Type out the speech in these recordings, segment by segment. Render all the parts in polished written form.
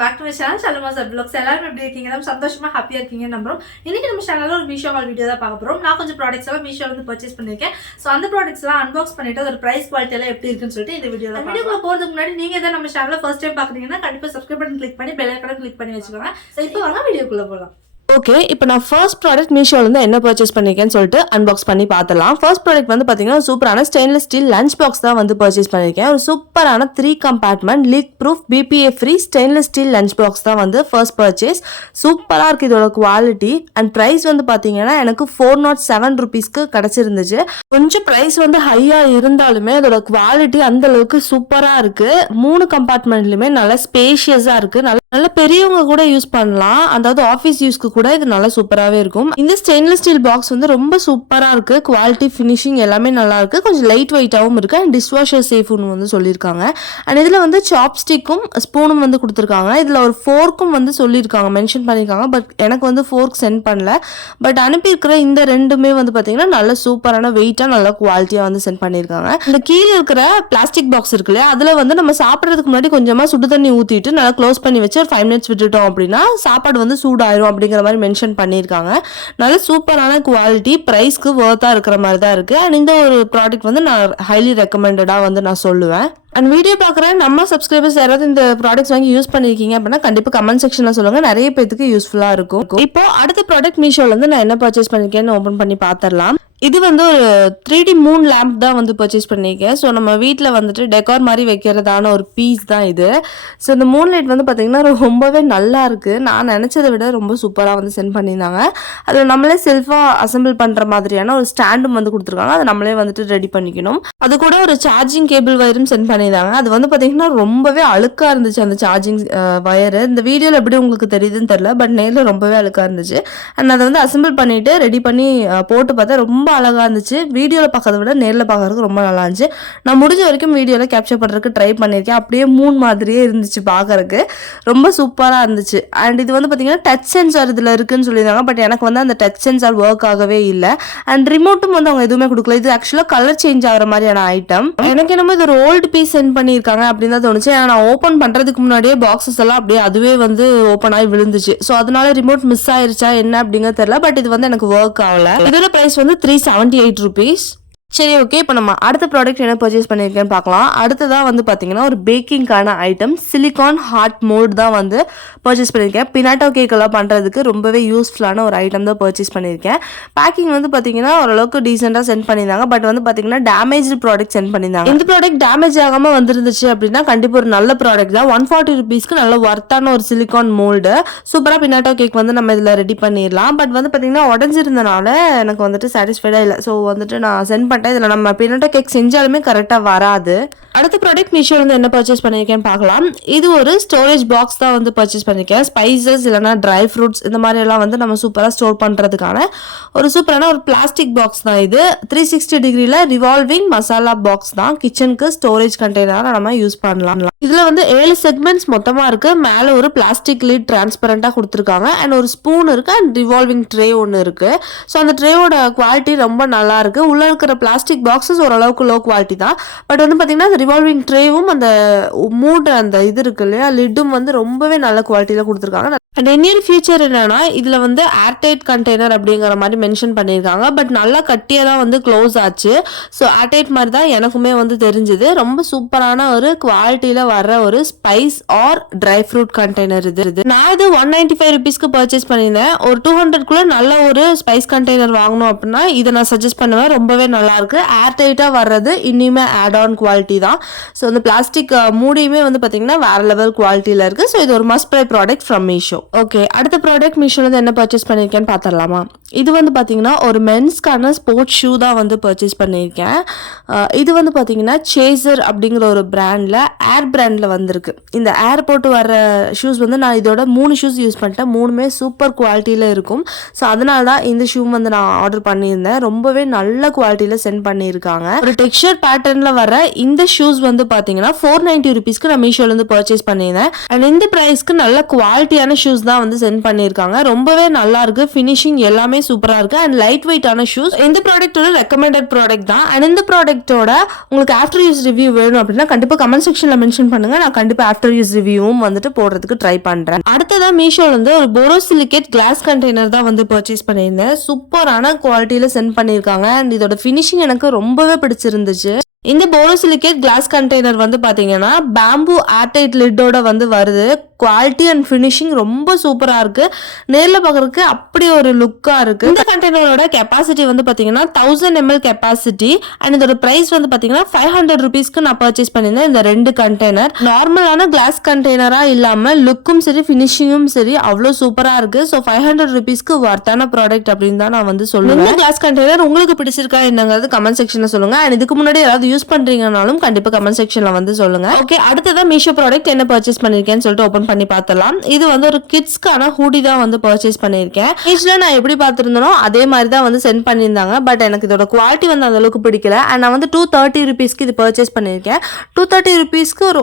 Back to my channel Shalumas vlogs. எல்லாரும் எப்படி இருக்கீங்க? நம்ம சந்தோஷமா ஹாப்பியா இருக்கீங்க நம்புறோம். இன்னைக்கு நம்ம சேனல்ல ஒரு மீஷோ ஹால் வீடியோ தான் பார்க்க போறோம். நான் கொஞ்சம் ப்ராடக்ட்ஸ் எல்லாம் மீஷோல இருந்து பர்ச்சேஸ் பண்ணிருக்கேன். சோ அந்த ப்ராடக்ட்ஸ் எல்லாம் அன்பாக்ஸ் பண்ணிட்டு அதோட பிரைஸ் குவாலிட்டி எல்லாம் எப்படி இருக்குன்னு சொல்லிட்டு இந்த வீடியோல வீடியோக்குள்ள போறதுக்கு முன்னாடி நீங்க இத நம்ம சேனல்ல ஃபர்ஸ்ட் டைம் பாக்குறீங்கன்னா கண்டிப்பா சப்ஸ்கிரைப் பட்டன் கிளிக் பண்ணி பெல் ஐகானை கிளிக் பண்ணி வச்சுக்கோங்க. சோ இப்போ வாங்க வீடியோக்குள்ள போலாம். ஓகே, இப்போ நான் ஃபர்ஸ்ட் ப்ராடக்ட் மீஷோலேருந்து என்ன பர்ச்சேஸ் பண்ணியிருக்கேன்னு சொல்லிட்டு அன்பாக்ஸ் பண்ணி பார்த்துலாம். ஃபர்ஸ்ட் ப்ராடக்ட் வந்து பார்த்தீங்கன்னா சூப்பரான ஸ்டெயின்லெஸ் ஸ்டீல் லஞ்ச் பாக்ஸ் தான் வந்து பர்ச்சேஸ் பண்ணியிருக்கேன். ஒரு சூப்பரான 3 compartment league proof BPA free stainless steel lunch box தான் வந்து ஃபர்ஸ்ட் பர்ச்சேஸ். சூப்பராக இருக்குது இதோட குவாலிட்டி அண்ட் ப்ரைஸ் வந்து பார்த்தீங்கன்னா எனக்கு 407 rupeesக்கு கிடச்சிருந்துச்சு. கொஞ்சம் ப்ரைஸ் வந்து ஹையாக இருந்தாலுமே அதோட குவாலிட்டி அந்த அளவுக்கு சூப்பராக இருக்குது. 3 கம்பார்ட்மெண்ட்லையுமே நல்லா ஸ்பேஷியஸாக இருக்குது. நல்ல பெரியவங்க கூட யூஸ் பண்ணலாம், அதாவது ஆஃபீஸ் யூஸ்க்கு கூட இது நல்லா சூப்பராகவே இருக்கும். இந்த ஸ்டெயின்லெஸ் ஸ்டீல் பாக்ஸ் வந்து ரொம்ப சூப்பராக இருக்கு. குவாலிட்டி ஃபினிஷிங் எல்லாமே நல்லா இருக்கு. கொஞ்சம் லைட் வெயிட்டாகவும் இருக்கு அண்ட் டிஷ் வாஷர் சேஃப்னு வந்து சொல்லியிருக்காங்க. அண்ட் இதில் வந்து சாப்ஸ்டிக்கும் ஸ்பூனும் வந்து கொடுத்துருக்காங்க. இதில் ஒரு ஃபோர்க்கும் வந்து சொல்லியிருக்காங்க, மென்ஷன் பண்ணியிருக்காங்க. பட் எனக்கு வந்து ஃபோர்க் சென்ட் பண்ணல. பட் அனுப்பியிருக்கிற இந்த ரெண்டுமே வந்து பார்த்தீங்கன்னா நல்ல சூப்பரான வெயிட்டாக நல்ல குவாலிட்டியாக வந்து சென்ட் பண்ணியிருக்காங்க. இந்த கீழே இருக்கிற பிளாஸ்டிக் பாக்ஸ் இருக்கு இல்லையா, அதில் வந்து நம்ம சாப்பிட்றதுக்கு முன்னாடி கொஞ்சமாக சுடு தண்ணி ஊற்றிட்டு நல்லா க்ளோஸ் பண்ணி வச்சு ஒரு 5 minutes விட்டுட்டோம் அப்படின்னா சாப்பாடு வந்து சூடாயிரும் அப்படிங்கிற மாதிரி மென்ஷன் பண்ணியிருக்காங்க. நல்ல சூப்பரான குவாலிட்டி, ப்ரைஸ்க்கு வர்த்தாக இருக்கிற மாதிரி தான் இருக்குது. அண்ட் இந்த ஒரு ப்ராடக்ட் வந்து நான் ஹைலி ரெக்கமெண்டடாக வந்து நான் சொல்லுவேன். அண்ட் வீடியோ பார்க்குறேன் நம்ம சப்ஸ்கிரைபர்ஸ் யாராவது இந்த ப்ராடக்ட்ஸ் வாங்கி யூஸ் பண்ணியிருக்கீங்க அப்படின்னா கண்டிப்பாக கமெண்ட் செக்ஷனில் சொல்லுங்கள். நிறைய பேருக்கு யூஸ்ஃபுல்லாக இருக்கும். இப்போ அடுத்த ப்ராடக்ட் மீஷோலேருந்து நான் என்ன பர்ச்சேஸ் பண்ணியிருக்கேன்னு ஓப்பன் பண்ணி பார்த்துடலாம். இது வந்து ஒரு 3D மூன் லேம்ப் தான் வந்து பர்ச்சேஸ் பண்ணியிருக்கேன். ஸோ நம்ம வீட்டில் வந்துட்டு டெக்கார் மாதிரி வைக்கிறதான ஒரு பீஸ் தான் இது. ஸோ இந்த மூன் லைட் வந்து பார்த்திங்கன்னா ரொம்பவே நல்லா இருக்குது. நான் நினச்சதை விட ரொம்ப சூப்பராக வந்து சென்ட் பண்ணியிருந்தாங்க. அதில் நம்மளே செல்ஃபாக அசம்பிள் பண்ணுற மாதிரியான ஒரு ஸ்டாண்டும் வந்து கொடுத்துருக்காங்க. அதை நம்மளே வந்துட்டு ரெடி பண்ணிக்கணும். அது கூட ஒரு சார்ஜிங் கேபிள் வயரும் சென்ட் பண்ணியிருந்தாங்க. அது வந்து பார்த்திங்கன்னா ரொம்பவே அழுக்காக இருந்துச்சு அந்த சார்ஜிங் வயரு. இந்த வீடியோவில் எப்படி உங்களுக்கு தெரியுதுன்னு தெரில, பட் நேரில் ரொம்பவே அழுக்காக இருந்துச்சு. அண்ட் அதை வந்து அசம்பிள் பண்ணிவிட்டு ரெடி பண்ணி போட்டு பார்த்தா ரொம்ப அழகா இருந்துச்சு. வீடியோவில் பார்க்கறத விட நேரில் பார்க்கறதுக்கு ரொம்ப நல்லா இருந்துச்சு. நான் முடிஞ்ச வரைக்கும் வீடியோவில் கேப்சர் பண்ணுறதுக்கு ட்ரை பண்ணியிருக்கேன். அப்படியே மூன் மாதிரியே இருந்துச்சு பார்க்கறதுக்கு, ரொம்ப சூப்பராக இருந்துச்சு. அண்ட் இது வந்து பார்த்தீங்கன்னா டச் சென்சார் இதில் இருக்குன்னு சொல்லியிருந்தாங்க. பட் எனக்கு வந்து அந்த டச் சென்சார் ஒர்க் ஆகவே இல்லை. அண்ட் ரிமோட்டும் வந்து அவங்க எதுவுமே கொடுக்கல. இது ஆக்சுவலாக கலர் சேஞ்ச் ஆகிற மாதிரியான ஐட்டம். எனக்கு என்னமோ இது ஒரு ஓல்டு பீஸ் சென்ட் பண்ணியிருக்காங்க அப்படின்னு தான் தோணுச்சு. ஏன்னா நான் ஓப்பன் பண்ணுறதுக்கு முன்னாடியே பாக்ஸஸ் எல்லாம் அப்படியே அதுவே வந்து ஓப்பன் ஆகி விழுந்துச்சு. ஸோ அதனால ரிமோட் மிஸ் ஆயிருச்சா என்ன அப்படிங்கிறது தெரியல. பட் இது வந்து எனக்கு ஒர்க் ஆகல. இதோட பிரைஸ் வந்து 378 rupees. சரி, ஓகே. இப்போ நம்ம அடுத்த ப்ராடக்ட் என்ன பர்ச்சேஸ் பண்ணியிருக்கேன்னு பார்க்கலாம். அடுத்ததாக வந்து பார்த்தீங்கன்னா ஒரு பேக்கிங்கான ஐட்டம் சிலிகான் ஹார்ட் மோல்ட் தான் வந்து பர்ச்சேஸ் பண்ணியிருக்கேன். பினாட்டோ கேக் எல்லாம் பண்ணுறதுக்கு ரொம்பவே யூஸ்ஃபுல்லான ஒரு ஐட்டம் தான் பர்ச்சேஸ் பண்ணியிருக்கேன். பேக்கிங் வந்து பார்த்தீங்கன்னா ஓரளவுக்கு டீசெண்டாக சென்ட் பண்ணியிருந்தாங்க. பட் வந்து பார்த்தீங்கன்னா டேமேஜ் ப்ராடக்ட் சென்ட் பண்ணியிருந்தாங்க. இந்த ப்ராடக்ட் டேமேஜ் ஆகாமல் வந்துருந்துச்சு அப்படின்னா கண்டிப்பாக ஒரு நல்ல ப்ராடக்ட் தான். 140 rupeesக்கு நல்ல ஒர்த்தான ஒரு சிலிகான் மோல்டு. சூப்பராக பினாட்டோ கேக் வந்து நம்ம இதில் ரெடி பண்ணிடலாம். பட் வந்து பார்த்தீங்கன்னா உடஞ்சிருந்தனால எனக்கு வந்துட்டு சாட்டிஸ்ஃபைடாக இல்லை. ஸோ வந்துட்டு நான் சென்ட் பண்ணிட்டேன். இதில் நம்ம பினாட்டோ கேக் செஞ்சாலுமே கரெக்டாக வராது. அடுத்த ப்ராடக்ட் மீஷோ வந்து என்ன பர்ச்சேஸ் பண்ணியிருக்கேன்னு பார்க்கலாம். இது ஒரு ஸ்டோரேஜ் பாக்ஸ் தான் வந்து பர்ச்சேஸ் பண்ணியிருக்கேன். ஸ்பைசஸ் இல்லைனா ட்ரை ஃப்ரூட்ஸ் இந்த மாதிரி எல்லாம் வந்து நம்ம சூப்பராக ஸ்டோர் பண்ணுறதுக்கான ஒரு சூப்பரான ஒரு பிளாஸ்டிக் பாக்ஸ் தான் இது. 360 டிகிரியில் ரிவால்விங் மசாலா பாக்ஸ் தான். கிச்சனுக்கு ஸ்டோரேஜ் கண்டெய்னராக நம்ம யூஸ் பண்ணலாம். இதில் வந்து 7 செக்மெண்ட்ஸ் மொத்தமாக இருக்குது. மேலே ஒரு பிளாஸ்டிக் லிட் டிரான்ஸ்பரண்டாக கொடுத்துருக்காங்க. அண்ட் ஒரு ஸ்பூன் இருக்குது அண்ட் ரிவால்விங் ட்ரே ஒன்று இருக்குது. ஸோ அந்த ட்ரேயோட குவாலிட்டி ரொம்ப நல்லா இருக்குது. உள்ளே இருக்கிற பிளாஸ்டிக் பாக்ஸஸ் ஓரளவுக்கு லோ குவாலிட்டி தான். பட் வந்து பார்த்தீங்கன்னா ரிவால்விங் ட்ரேவும் அந்த மூட அந்த இது இருக்கு இல்லையா, லிட்டும் வந்து ரொம்பவே நல்ல குவாலிட்டியில் கொடுத்துருக்காங்க. அண்ட் இன்னொரு ஃபீச்சர் என்னன்னா இதில் வந்து ஏர்டைட் கண்டெய்னர் அப்படிங்கிற மாதிரி மென்ஷன் பண்ணியிருக்காங்க. பட் நல்லா கட்டியாக தான் வந்து க்ளோஸ் ஆச்சு. ஸோ ஏர்டைட் மாதிரி தான் எனக்குமே வந்து தெரிஞ்சுது. ரொம்ப சூப்பரான ஒரு குவாலிட்டியில் வர்ற ஒரு spice or dry fruit container இது. நான் இது 195 rupeesக்கு பர்ச்சேஸ் பண்ணியிருந்தேன். ஒரு 200குள்ள நல்ல ஒரு ஸ்பைஸ் கண்டெய்னர் வாங்கணும் அப்படின்னா இதை நான் சஜஸ்ட் பண்ணுவேன். ரொம்பவே நல்லா இருக்கு. ஏர்டைட்டாக வர்றது இன்னுமே ஆட் ஆன் குவாலிட்டி தான். ஸோ இந்த பிளாஸ்டிக் மூடியுமே வந்து பார்த்தீங்கன்னா வேற லெவல் குவாலிட்டியில் இருக்கு. ஸோ இது ஒரு must by product from Meesho. Okay, அடுத்த ப்ராடக்ட் மீஷோல என்ன பர்ச்சேஸ் பண்ணியிருக்கேன்னு பார்த்துடலாமா. இது வந்து பார்த்தீங்கன்னா ஒரு மென்ஸ்க்கான ஸ்போர்ட்ஸ் ஷூ தான் வந்து பர்ச்சேஸ் பண்ணியிருக்கேன். இது வந்து பார்த்தீங்கன்னா சேசர் அப்படிங்கிற ஒரு பிராண்டில் ஏர் பிராண்டில் வந்திருக்கு. இந்த ஏர் போட்டு வர ஷூஸ் வந்து நான் இதோட 3 ஷூஸ் யூஸ் பண்ணிட்டேன். 3மே சூப்பர் குவாலிட்டியில் இருக்கும். ஸோ அதனால தான் இந்த ஷூ வந்து நான் ஆர்டர் பண்ணியிருந்தேன். ரொம்பவே நல்ல குவாலிட்டியில் சென்ட் பண்ணியிருக்காங்க. ஒரு டெக்ஸ்சர் பேட்டர்னில் வர இந்த ஷூஸ் வந்து பார்த்தீங்கன்னா 490 rupeesக்கு நான் மீஷோலேருந்து பர்ச்சேஸ் பண்ணியிருந்தேன். அண்ட் இந்த ப்ரைஸ்க்கு நல்ல குவாலிட்டியான ஷூ ஷூஸ் தான் வந்து சென்ட் பண்ணியிருக்காங்க. ரொம்பவே நல்லா இருக்கு, ஃபினிஷிங் எல்லாமே சூப்பரா இருக்கு அண்ட் லைட் வெயிட்டான ஷூஸ். இந்த ப்ராடக்ட்டோட ரெக்கமெண்டட் ப்ராடக்ட் தான். அண்ட் இந்த ப்ராடக்ட்டோட உங்களுக்கு ஆஃப்டர் யூஸ் ரிவ்யூ வேணும் அப்படின்னா கண்டிப்பா கமெண்ட் செக்ஷன்ல மென்ஷன் பண்ணுங்க. நான் கண்டிப்பா ஆஃப்டர் யூஸ் ரிவ்யூவும் வந்துட்டு போடுறதுக்கு ட்ரை பண்றேன். அடுத்ததான் மீஷோல வந்து ஒரு போரோசிலிகேட் கிளாஸ் கண்டெய்னர் தான் வந்து பர்ச்சேஸ் பண்ணியிருந்தேன். சூப்பரான குவாலிட்டியில சென்ட் பண்ணியிருக்காங்க அண்ட் இதோட ஃபினிஷிங் எனக்கு ரொம்பவே பிடிச்சிருந்துச்சு. இந்த போரோசிலிகேட் கிளாஸ் கண்டெய்னர் வந்து பாத்தீங்கன்னா பேம்பு ஏர்டைட் லிட்டோட வந்து வருது. குவாலிட்டி அண்ட் ஃபினிஷிங் ரொம்ப சூப்பரா இருக்கு. நேர்ல பாக்குறதுக்கு அப்படி ஒரு லுக்கா இருக்கு. இந்த கண்டெய்னரோட கெப்பாசிட்டி வந்து பாத்தீங்கன்னா 1000 ml கெப்பாசிட்டி அண்ட் இதோட பிரைஸ் வந்து பாத்தீங்கன்னா 500 rupeesக்கு நான் பர்ச்சேஸ் பண்ணியிருந்தேன். இந்த 2 கண்டெய்னர் நார்மலான கிளாஸ் கண்டெய்னரா இல்லாம லுக்கும் சரி ஃபினிஷிங்கும் சரி அவ்வளவு சூப்பரா இருக்கு. ஸோ 500 rupeesக்கு வர்த்தான ப்ராடக்ட் அப்படின்னு தான் நான் வந்து சொல்லுவேன். இந்த கிளாஸ் கண்டெய்னர் உங்களுக்கு பிடிச்சிருக்கா என்னங்கிறது கமெண்ட் செக்ஷன்ல சொல்லுங்க. அண்ட் இதுக்கு முன்னாடி யாராவது யூஸ் பண்றீங்கனாலும் கண்டிப்பா கமெண்ட் செக்ஷன்ல வந்து சொல்லுங்க. ஓகே, அடுத்ததான் மீஷோ ப்ராடக்ட் என்ன பர்ச்சேஸ் பண்ணிருக்கேன்னு சொல்லிட்டு ஓபன் பண்ணி பார்த்தலாம். இது வந்து ஒரு கிட்ஸ்க்கான ஹூடி தான் வந்து பர்ச்சேஸ் பண்ணியிருக்கேன். பேஜ்ல நான் எப்படி பார்த்திருந்தனோ அதே மாதிரி தான் வந்து சென்ட் பண்ணியிருந்தாங்க. பட் எனக்கு இதோட குவாலிட்டி வந்து அந்த அளவுக்கு பிடிக்கல. அண்ட் நான் வந்து 230 rupeesக்கு இது பர்ச்சேஸ் பண்ணியிருக்கேன். 230 rupeesக்கு ஒரு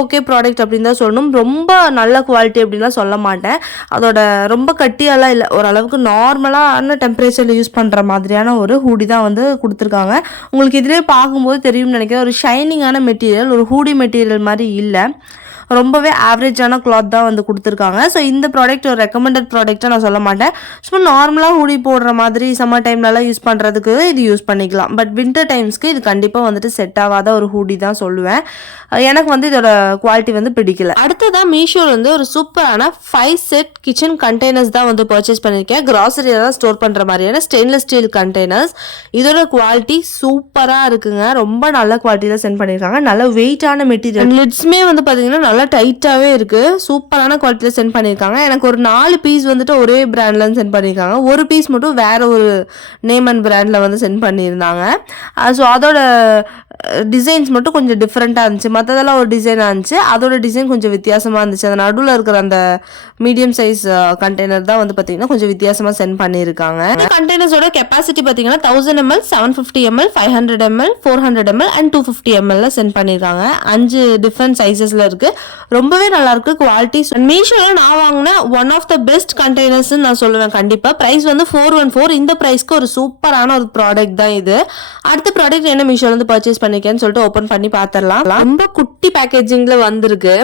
ஓகே ப்ராடக்ட் அப்படின்னு தான் சொல்லணும். ரொம்ப நல்ல குவாலிட்டி அப்படின்லாம் சொல்ல மாட்டேன். அதோட ரொம்ப கட்டியெல்லாம் இல்லை, ஓரளவுக்கு நார்மலான டெம்பரேச்சரில் யூஸ் பண்ணுற மாதிரியான ஒரு ஹூடி தான் வந்து கொடுத்துருக்காங்க. உங்களுக்கு இதிலே பார்க்கும்போது தெரியும்னு நினைக்கிறேன். ஒரு ஷைனிங்கான மெட்டீரியல், ஒரு ஹூடி மெட்டீரியல் மாதிரி இல்லை, ரொம்பவே ஆவரேஜான கிளாத் தான் வந்து கொடுத்துருக்காங்க. ஸோ இந்த ப்ராடக்ட் ஒரு ரெக்கமெண்டட் ப்ராடக்ட்டாக நான் சொல்ல மாட்டேன். ஸோ நார்மலாக ஹூடி போடுற மாதிரி சம்மர் டைம்லலாம் யூஸ் பண்ணுறதுக்கு இது யூஸ் பண்ணிக்கலாம். பட் வின்டர் டைம்ஸ்க்கு இது கண்டிப்பாக வந்துட்டு செட் ஆகாத ஒரு ஹூடி தான் சொல்லுவேன். எனக்கு வந்து இதோட குவாலிட்டி வந்து பிடிக்கல. அடுத்ததான் மீஷோவில் வந்து ஒரு சூப்பரான 5 செட் கிச்சன் கண்டெய்னர்ஸ் தான் வந்து பர்ச்சேஸ் பண்ணியிருக்கேன். கிராசரி எல்லாம் ஸ்டோர் பண்ணுற மாதிரியான ஸ்டெயின்லெஸ் ஸ்டீல் கண்டெய்னர்ஸ். இதோட குவாலிட்டி சூப்பராக இருக்குங்க. ரொம்ப நல்ல குவாலிட்டியில் சென்ட் பண்ணியிருக்காங்க. நல்ல வெயிட்டான மெட்டீரியல். லிட்ஸுமே வந்து பார்த்தீங்கன்னா நல்லா டைட்டாகவே இருக்குது. சூப்பரான குவாலிட்டியில் சென்ட் பண்ணியிருக்காங்க. எனக்கு ஒரு 4 பீஸ் வந்துட்டு ஒரே பிராண்ட்லன்னு சென்ட் பண்ணியிருக்காங்க. ஒரு பீஸ் மட்டும் வேற ஒரு நேம் அண்ட் பிராண்டில் வந்து சென்ட் பண்ணியிருந்தாங்க. ஸோ அதோட டிசைன்ஸ் மட்டும் கொஞ்சம் டிஃப்ரெண்ட்டாக இருந்துச்சு. மற்றதெல்லாம் ஒரு டிசைனாக இருந்துச்சு, அதோட டிசைன் கொஞ்சம் வித்தியாசமாக இருந்துச்சு. அந்த நடுவில் இருக்கிற அந்த மீடியம் சைஸ் கண்டெய்னர் தான் வந்து பார்த்தீங்கன்னா கொஞ்சம் வித்தியாசமாக சென்ட் பண்ணியிருக்காங்க. இந்த கண்டெய்னர்ஸோட கெப்பாசிட்டி பார்த்தீங்கன்னா 1000 ml, 750 ml, 500 ml, 400 ml and 250 ml sent பண்ணியிருக்காங்க. 5 டிஃப்ரெண்ட் சைஸஸில் இருக்குது. ரொம்பவே நல்லா இருக்கு குவாலிட்டி. மீஷோவில் நான் வாங்கின one of the best containers நான் சொல்லுவேன் கண்டிப்பாக. ப்ரைஸ் வந்து 414. இந்த ப்ரைஸ்க்கு ஒரு சூப்பரான ஒரு ப்ராடக்ட் தான் இது. அடுத்த ப்ராடக்ட் என்ன மீஷோவில் வந்து பர்ச்சேஸ் பண்ணிக்கேன்னு சொல்லிட்டு ஓப்பன் பண்ணி பார்த்துடலாம். ரொம்ப குட்டி பேக்கேஜிங்ல வந்திருக்கு.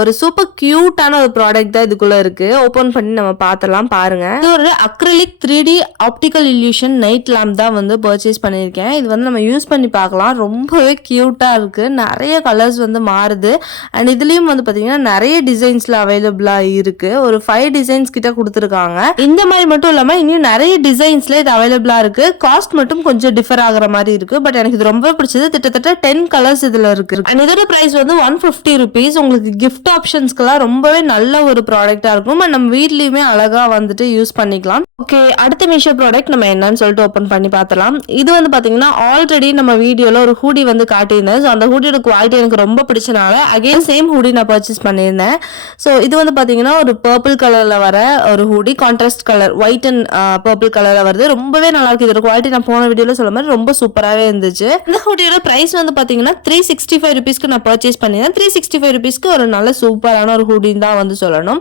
ஒரு சூப்பர் கியூட்டான ஒரு ப்ராடக்ட் தான் இதுக்குள்ள இருக்கு. ஓப்பன் பண்ணி நம்ம பார்த்துடலாம், பாருங்க. இது ஒரு acrylic 3D optical illusion night lamp தான் வந்து பர்ச்சேஸ் பண்ணியிருக்கேன். இது வந்து நம்ம யூஸ் பண்ணி பார்க்கலாம். ரொம்பவே கியூட்டா இருக்கு. நிறைய கலர்ஸ் வந்து மாறுது அண்ட் இதுலயும் வந்து பாத்தீங்கன்னா நிறைய டிசைன்ஸ்ல அவைலபிளா இருக்கு. ஒரு 5 டிசைன்ஸ் கிட்ட கொடுத்துருக்காங்க. இந்த மாதிரி மட்டும் இல்லாம இன்னும் நிறைய டிசைன்ஸ்ல இது அவைலபிளா இருக்கு. காஸ்ட் மட்டும் கொஞ்சம் டிஃபர் ஆகுற மாதிரி இருக்கு. பட் எனக்கு இது ரொம்ப பிடிச்சது. கிட்டத்தட்ட 10 கலர்ஸ் இதுல இருக்கு. அண்ட் இதோட பிரைஸ் வந்து 150 rupees. உங்களுக்கு கிஃப்ட் ஆப்ஷன்ஸ்க்குலாம் ரொம்பவே நல்ல ஒரு ப்ராடக்டா இருக்கும். அண்ட் நம்ம வீட்லயுமே அழகா வந்துட்டு யூஸ் பண்ணிக்கலாம். ஓகே, அடுத்த மீஷோ ப்ராடக்ட் நம்ம என்னன்னு சொல்லிட்டு ஓப்பன் பண்ணி பார்த்தலாம். இது வந்து பாத்தீங்கன்னா ஆல்ரெடி நம்ம வீடியோல ஒரு ஹூடி வந்து காட்டியிருந்தேன். ஸோ அந்த ஹூடியோட குவாலிட்டி எனக்கு ரொம்ப பிடிச்சனால அகைன் சேம் ஹூடி நான் பர்ச்சேஸ் பண்ணியிருந்தேன். ஸோ இது வந்து பாத்தீங்கன்னா ஒரு பர்பிள் கலர்ல வர ஒரு hoodie, contrast colour white and purple கலர்ல வருது. ரொம்பவே நல்லா இருக்கு. இதோட குவாலிட்டி நான் போன வீடியோல சொல்ல மாதிரி ரொம்ப சூப்பராகவே இருந்துச்சு. இந்த ஹூடியோட பிரைஸ் வந்து பாத்தீங்கன்னா 365 rupeesக்கு நான் பர்ச்சேஸ் பண்ணியிருந்தேன். 365 rupeesக்கு ஒரு நல்ல சூப்பரான ஒரு ஹூடின்னு தான் வந்து சொல்லணும்.